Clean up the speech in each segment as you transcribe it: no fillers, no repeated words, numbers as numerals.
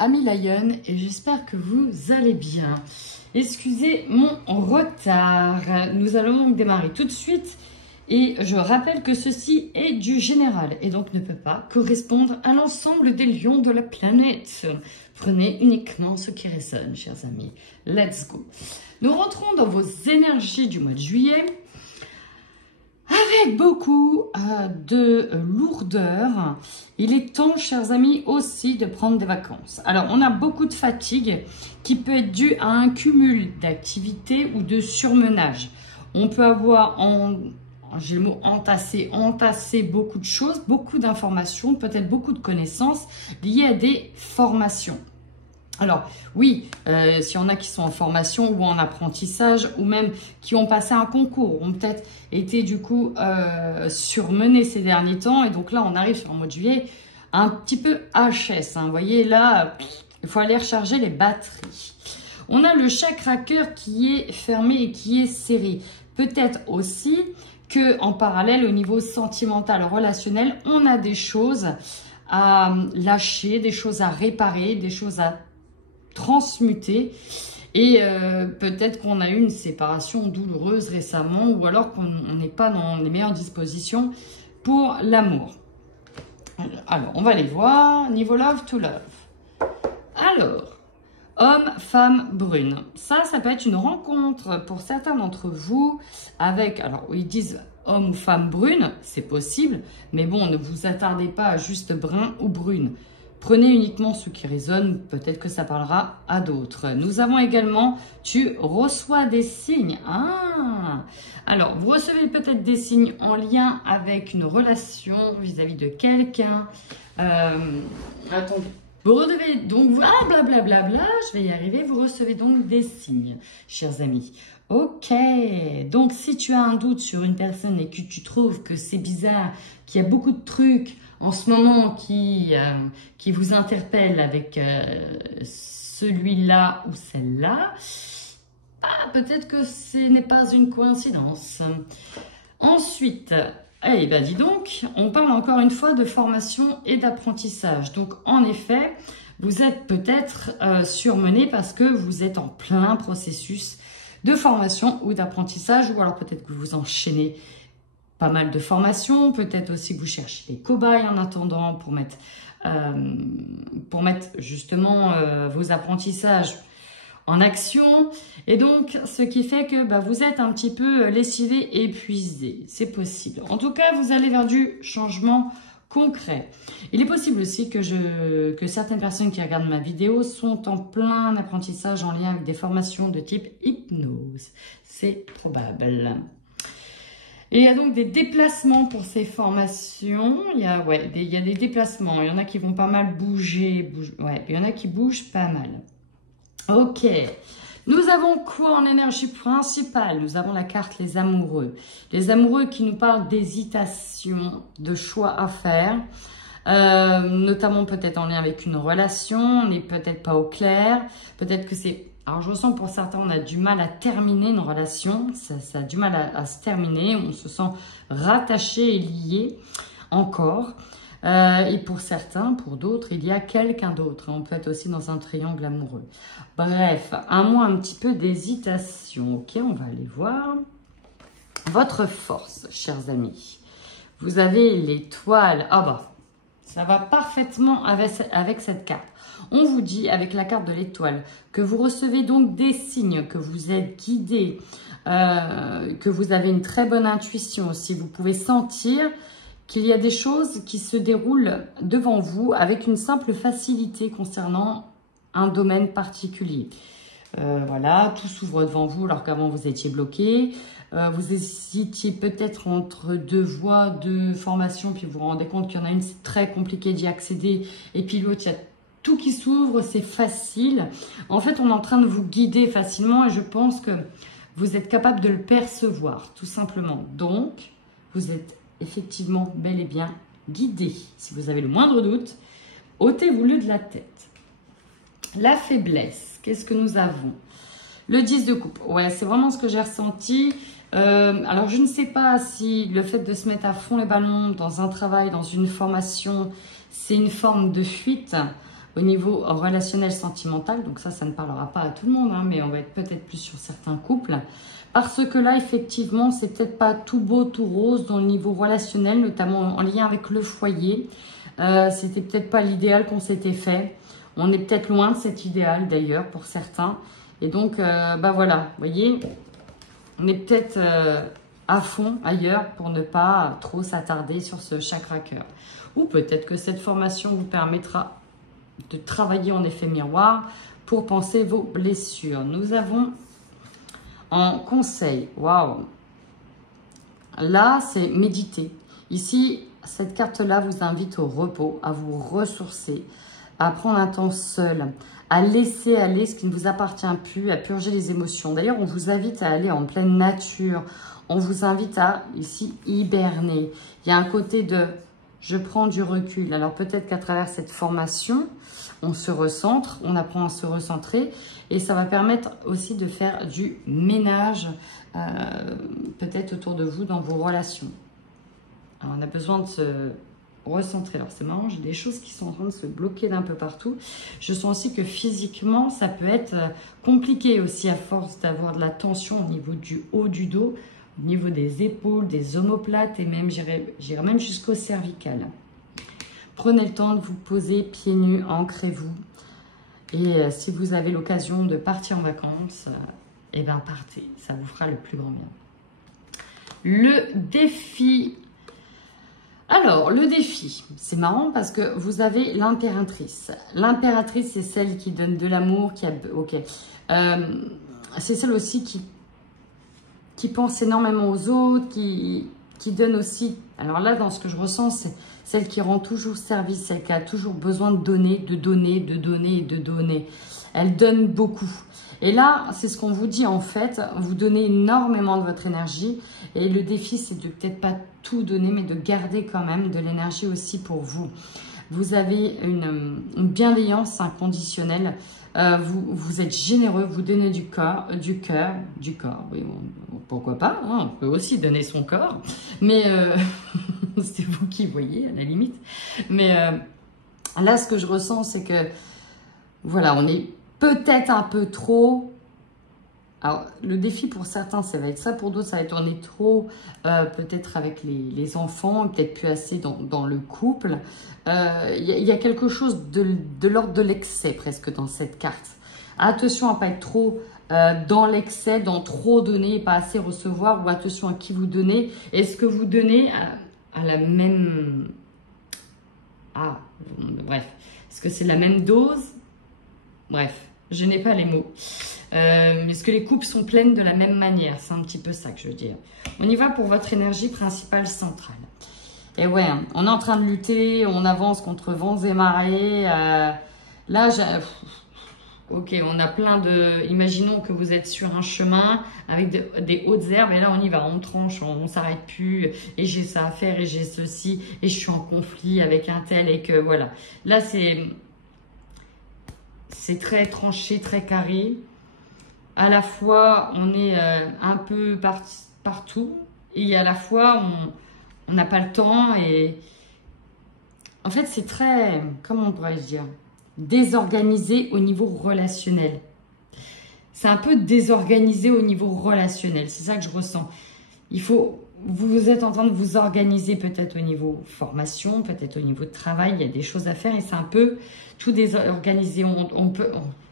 Ami Lion et j'espère que vous allez bien. Excusez mon retard. Nous allons donc démarrer tout de suite et je rappelle que ceci est du général et donc ne peut pas correspondre à l'ensemble des lions de la planète. Prenez uniquement ce qui résonne, chers amis. Let's go. Nous rentrons dans vos énergies du mois de juillet. Avec beaucoup de lourdeur, il est temps, chers amis, aussi de prendre des vacances. Alors, on a beaucoup de fatigue qui peut être due à un cumul d'activités ou de surmenage. On peut avoir, j'ai le mot entassé beaucoup de choses, beaucoup d'informations, peut-être beaucoup de connaissances liées à des formations. Alors, oui, s'il y en a qui sont en formation ou en apprentissage ou même qui ont passé un concours, ont peut-être été du coup surmenés ces derniers temps. Et donc là, on arrive sur un mois de juillet un petit peu HS. Hein. Vous voyez, là, il faut aller recharger les batteries. On a le chakra cœur qui est fermé et qui est serré. Peut-être aussi qu'en parallèle, au niveau sentimental, relationnel, on a des choses à lâcher, des choses à réparer, des choses à transmuter et peut-être qu'on a eu une séparation douloureuse récemment ou alors qu'on n'est pas dans les meilleures dispositions pour l'amour. Alors, on va les voir. Niveau love to love. Alors, homme, femme, brune. Ça peut être une rencontre pour certains d'entre vous avec, alors ils disent homme ou femme brune, c'est possible, mais bon, ne vous attardez pas à juste brun ou brune. Prenez uniquement ce qui résonne, peut-être que ça parlera à d'autres. Nous avons également, tu reçois des signes. Ah, alors, vous recevez peut-être des signes en lien avec une relation vis-à-vis de quelqu'un. Attendez. Vous recevez donc, blablabla, je vais y arriver. Vous recevez donc des signes, chers amis. Ok, donc si tu as un doute sur une personne et que tu trouves que c'est bizarre, qu'il y a beaucoup de trucs en ce moment qui vous interpellent avec celui-là ou celle-là, peut-être que ce n'est pas une coïncidence. Ensuite, eh ben dis donc, on parle encore une fois de formation et d'apprentissage. Donc en effet, vous êtes peut-être surmené parce que vous êtes en plein processus de formation ou d'apprentissage, ou alors peut-être que vous enchaînez pas mal de formations, peut-être aussi que vous cherchez des cobayes en attendant pour mettre justement vos apprentissages en action. Et donc, ce qui fait que vous êtes un petit peu lessivé, épuisé. C'est possible. En tout cas, vous allez vers du changement concret. Il est possible aussi que certaines personnes qui regardent ma vidéo sont en plein apprentissage en lien avec des formations de type hypnose. C'est probable. Et il y a donc des déplacements pour ces formations. Il y a des déplacements. Il y en a qui vont pas mal bouger. Il y en a qui bougent pas mal. Ok. Nous avons quoi en énergie principale? Nous avons la carte les amoureux. Les amoureux qui nous parlent d'hésitation, de choix à faire. Notamment peut-être en lien avec une relation. On n'est peut-être pas au clair. Peut-être que c'est... Alors, je ressens pour certains, on a du mal à terminer une relation. Ça a du mal à se terminer. On se sent rattaché et lié encore. Et pour certains, pour d'autres, il y a quelqu'un d'autre. On peut être aussi dans un triangle amoureux. Bref, un petit peu d'hésitation. Ok, on va aller voir. Votre force, chers amis. Vous avez l'étoile. Ça va parfaitement avec cette carte. On vous dit, avec la carte de l'étoile, que vous recevez donc des signes, que vous êtes guidé, que vous avez une très bonne intuition aussi. Vous pouvez sentir qu'il y a des choses qui se déroulent devant vous avec une simple facilité concernant un domaine particulier. Voilà, tout s'ouvre devant vous alors qu'avant vous étiez bloqué. Vous hésitiez peut-être entre deux voies de formation, puis vous vous rendez compte qu'il y en a une, c'est très compliqué d'y accéder, et puis l'autre, il y a tout qui s'ouvre, c'est facile. En fait, on est en train de vous guider facilement et je pense que vous êtes capable de le percevoir, tout simplement. Donc, vous êtes effectivement bel et bien guidé. Si vous avez le moindre doute, ôtez-vous-le de la tête. La faiblesse, qu'est-ce que nous avons? Le 10 de coupe. Ouais, c'est vraiment ce que j'ai ressenti. Alors, je ne sais pas si le fait de se mettre à fond les ballons dans un travail, dans une formation, c'est une forme de fuite. au niveau relationnel sentimental. Donc ça ne parlera pas à tout le monde, hein, mais on va être peut-être plus sur certains couples. Parce que là, effectivement, c'est peut-être pas tout beau, tout rose dans le niveau relationnel, notamment en lien avec le foyer. C'était peut-être pas l'idéal qu'on s'était fait. On est peut-être loin de cet idéal d'ailleurs pour certains. Et donc, bah voilà, vous voyez, on est peut-être à fond ailleurs pour ne pas trop s'attarder sur ce chakra cœur. Ou peut-être que cette formation vous permettra de travailler en effet miroir pour penser vos blessures. Nous avons en conseil, waouh, là c'est méditer. Ici, cette carte-là vous invite au repos, à vous ressourcer, à prendre un temps seul, à laisser aller ce qui ne vous appartient plus, à purger les émotions. D'ailleurs, on vous invite à aller en pleine nature. On vous invite à, ici, hiberner. Il y a un côté de « je prends du recul ». Alors peut-être qu'à travers cette formation, on se recentre, on apprend à se recentrer. Et ça va permettre aussi de faire du ménage, peut-être autour de vous, dans vos relations. Alors, on a besoin de se recentrer. Alors c'est marrant, j'ai des choses qui sont en train de se bloquer d'un peu partout. Je sens aussi que physiquement, ça peut être compliqué aussi à force d'avoir de la tension au niveau du haut du dos, au niveau des épaules, des omoplates et même, j'irai même jusqu'au cervical. Prenez le temps de vous poser pieds nus, ancrez-vous. Et si vous avez l'occasion de partir en vacances, eh bien partez, ça vous fera le plus grand bien. Le défi. Alors, le défi, c'est marrant parce que vous avez l'impératrice. L'impératrice, c'est celle qui donne de l'amour, qui a... Ok. C'est celle aussi qui pense énormément aux autres, qui donne aussi... Alors là, dans ce que je ressens, c'est celle qui rend toujours service, celle qui a toujours besoin de donner, de donner, de donner et de donner. Elle donne beaucoup. Et là, c'est ce qu'on vous dit en fait, vous donnez énormément de votre énergie et le défi, c'est de peut-être pas tout donner, mais de garder quand même de l'énergie aussi pour vous. Vous avez une bienveillance inconditionnelle, vous êtes généreux, vous donnez du cœur, oui, bon, pourquoi pas, hein, on peut aussi donner son corps, mais c'est vous qui voyez à la limite. Mais là, ce que je ressens, c'est que, voilà, on est peut-être un peu trop... Alors, le défi pour certains, ça va être ça. Pour d'autres, ça va être on est trop, peut-être avec les enfants, peut-être plus assez dans le couple. Il y a quelque chose de l'ordre de l'excès presque dans cette carte. Attention à ne pas être trop dans l'excès, dans trop donner et pas assez recevoir. Ou attention à qui vous donnez. Est-ce que vous donnez à la même... Ah, bref. Est-ce que c'est la même dose? Bref, je n'ai pas les mots. Est-ce que les coupes sont pleines de la même manière? C'est un petit peu ça que je veux dire. On y va pour votre énergie principale centrale. Et ouais, on est en train de lutter, on avance contre vents et marées. Là, ok, on a plein de... Imaginons que vous êtes sur un chemin avec des hautes herbes et là on y va, on tranche, on ne s'arrête plus et j'ai ça à faire et j'ai ceci et je suis en conflit avec un tel et que voilà. Là, c'est très tranché, très carré. À la fois, on est un peu partout et à la fois, on n'a pas le temps. Et en fait, c'est très, comment on pourrait dire, désorganisé au niveau relationnel. C'est un peu désorganisé au niveau relationnel. C'est ça que je ressens. Vous êtes en train de vous organiser peut-être au niveau formation, peut-être au niveau de travail. Il y a des choses à faire et c'est un peu tout désorganisé. On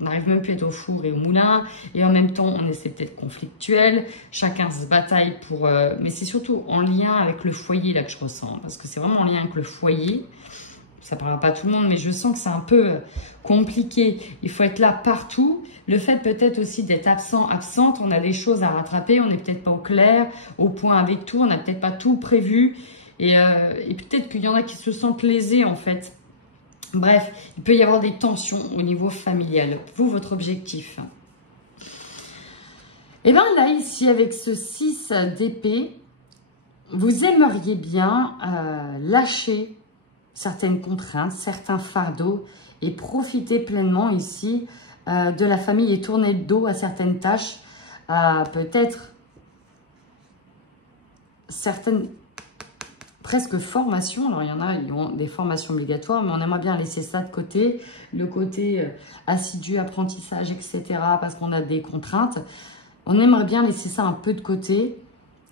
n'arrive même plus à être au four et au moulin. Et en même temps, on essaie peut-être conflictuel. Chacun se bataille pour... mais c'est surtout en lien avec le foyer là que je ressens. Parce que c'est vraiment en lien avec le foyer. Ça ne parlera pas à tout le monde, mais je sens que c'est un peu compliqué. Il faut être là partout. Le fait peut-être aussi d'être absent, absente, on a des choses à rattraper, on n'est peut-être pas au clair, au point avec tout, on n'a peut-être pas tout prévu. Et peut-être qu'il y en a qui se sentent lésés en fait. Bref, il peut y avoir des tensions au niveau familial. Vous, votre objectif. Et bien là, ici, avec ce 6 d'épée, vous aimeriez bien lâcher certaines contraintes, certains fardeaux et profiter pleinement ici de la famille et tourner le dos à certaines tâches, peut-être certaines presque formation. Alors, il y en a, ils ont des formations obligatoires, mais on aimerait bien laisser ça de côté. Le côté assidu, apprentissage, etc. parce qu'on a des contraintes. On aimerait bien laisser ça un peu de côté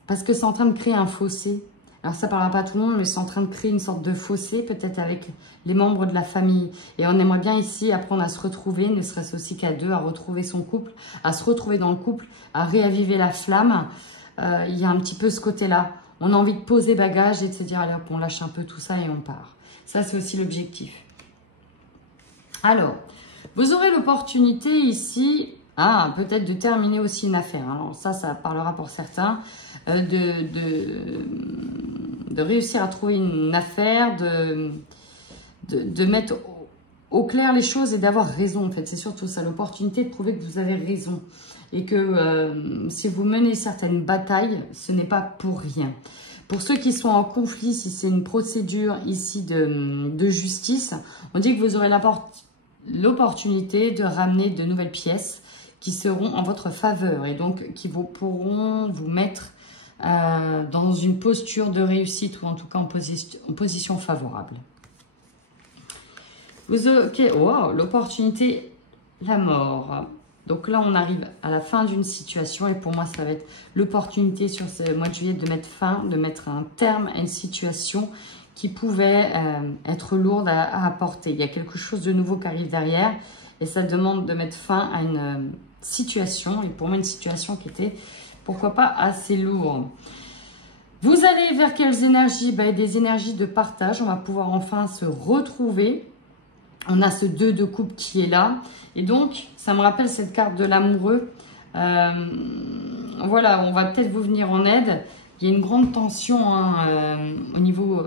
parce que c'est en train de créer un fossé. Alors, ça ne parlera pas à tout le monde, mais c'est en train de créer une sorte de fossé, peut-être avec les membres de la famille. Et on aimerait bien ici apprendre à se retrouver, ne serait-ce aussi qu'à deux, à retrouver son couple, à se retrouver dans le couple, à réaviver la flamme. Il y a un petit peu ce côté-là. On a envie de poser bagages et de se dire, allez hop, on lâche un peu tout ça et on part. Ça, c'est aussi l'objectif. Alors, vous aurez l'opportunité ici, peut-être de terminer aussi une affaire. Alors ça parlera pour certains. De réussir à trouver une affaire, de mettre au clair les choses et d'avoir raison en fait. C'est surtout ça, l'opportunité de prouver que vous avez raison. Et que si vous menez certaines batailles, ce n'est pas pour rien. Pour ceux qui sont en conflit, si c'est une procédure ici de justice, on dit que vous aurez l'opportunité de ramener de nouvelles pièces qui seront en votre faveur et donc qui pourront vous mettre dans une posture de réussite ou en tout cas en position favorable. Ok, wow, l'opportunité, la mort. Donc là, on arrive à la fin d'une situation et pour moi, ça va être l'opportunité sur ce mois de juillet de mettre un terme à une situation qui pouvait être lourde à apporter. Il y a quelque chose de nouveau qui arrive derrière et ça demande de mettre fin à une situation et pour moi, une situation qui était, pourquoi pas, assez lourde. Vous allez vers quelles énergies? Des énergies de partage. On va pouvoir enfin se retrouver. On a ce 2 de coupe qui est là. Et donc, ça me rappelle cette carte de l'amoureux. Voilà, on va peut-être vous venir en aide. Il y a une grande tension au niveau...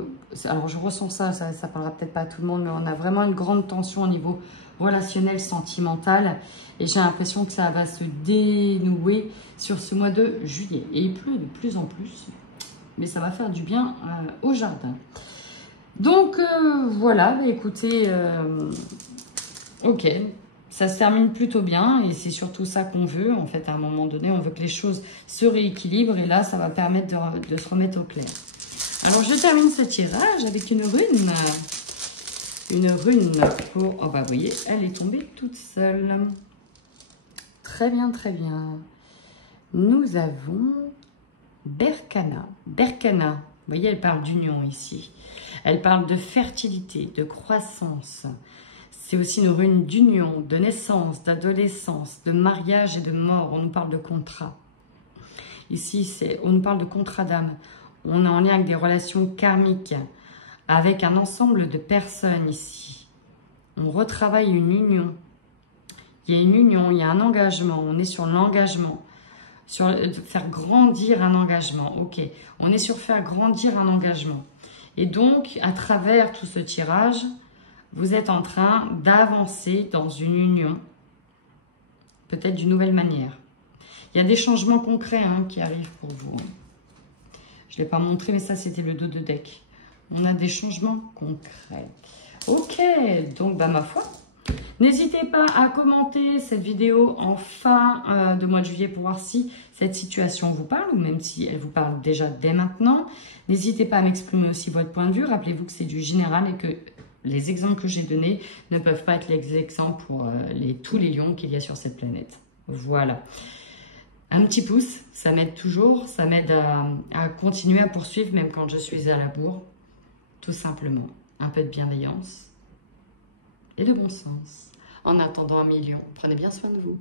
Alors, je ressens ça parlera peut-être pas à tout le monde, mais on a vraiment une grande tension au niveau relationnel, sentimental. Et j'ai l'impression que ça va se dénouer sur ce mois de juillet. Et il pleut de plus en plus. Mais ça va faire du bien au jardin. Donc, voilà, écoutez, ok, ça se termine plutôt bien et c'est surtout ça qu'on veut. En fait, à un moment donné, on veut que les choses se rééquilibrent et là, ça va permettre de se remettre au clair. Alors, je termine ce tirage avec une rune. Une rune pour... Oh, bah, vous voyez, elle est tombée toute seule. Très bien, très bien. Nous avons Berkana. Berkana, vous voyez, elle parle d'union ici. Elle parle de fertilité, de croissance. C'est aussi une rune d'union, de naissance, d'adolescence, de mariage et de mort. On nous parle de contrat. Ici, on nous parle de contrat d'âme. On est en lien avec des relations karmiques, avec un ensemble de personnes ici. On retravaille une union. Il y a une union, il y a un engagement. On est sur l'engagement. Sur faire grandir un engagement. Ok, on est sur faire grandir un engagement. Et donc, à travers tout ce tirage, vous êtes en train d'avancer dans une union, peut-être d'une nouvelle manière. Il y a des changements concrets qui arrivent pour vous. Je ne l'ai pas montré, mais ça, c'était le dos de deck. On a des changements concrets. Ok, donc, ma foi, n'hésitez pas à commenter cette vidéo en fin de mois de juillet pour voir si cette situation vous parle ou même si elle vous parle déjà dès maintenant. N'hésitez pas à m'exprimer aussi votre point de vue. Rappelez-vous que c'est du général et que les exemples que j'ai donnés ne peuvent pas être les exemples pour tous les lions qu'il y a sur cette planète. Voilà. Un petit pouce, ça m'aide toujours. Ça m'aide à continuer à poursuivre même quand je suis à la bourre. Tout simplement. Un peu de bienveillance et de bon sens. En attendant 1 million, prenez bien soin de vous.